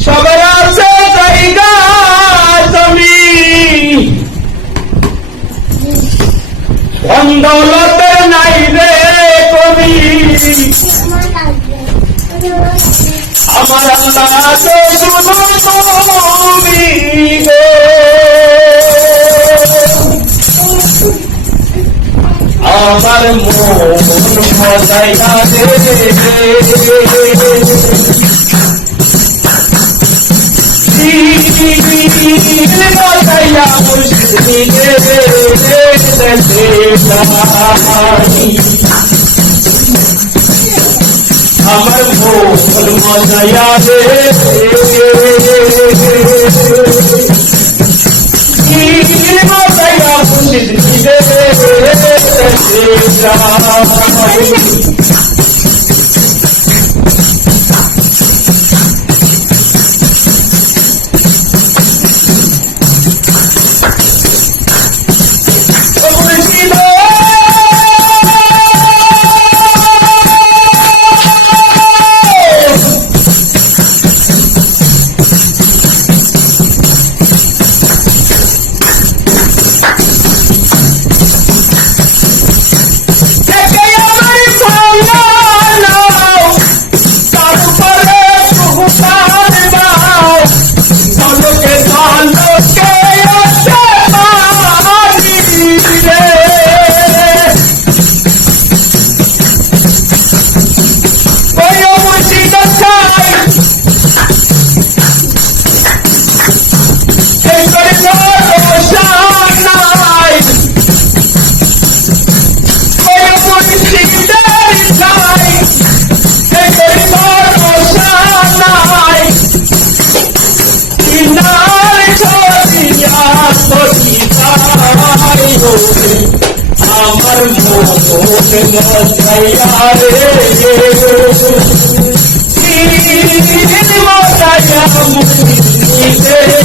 সবাই আছে জায়গা তুমি ধন-দৌলতের নাই রে কবি আমার আল্লাহ তো শুনো তুমি গো আমার মন মজাইয়া দে মজাইয়া মুশকিলে আমার মন মজাইয়া দে মজাইয়া মুশকিলে আমার মন মজাইয়া রে মজাইয়া মুশকিলে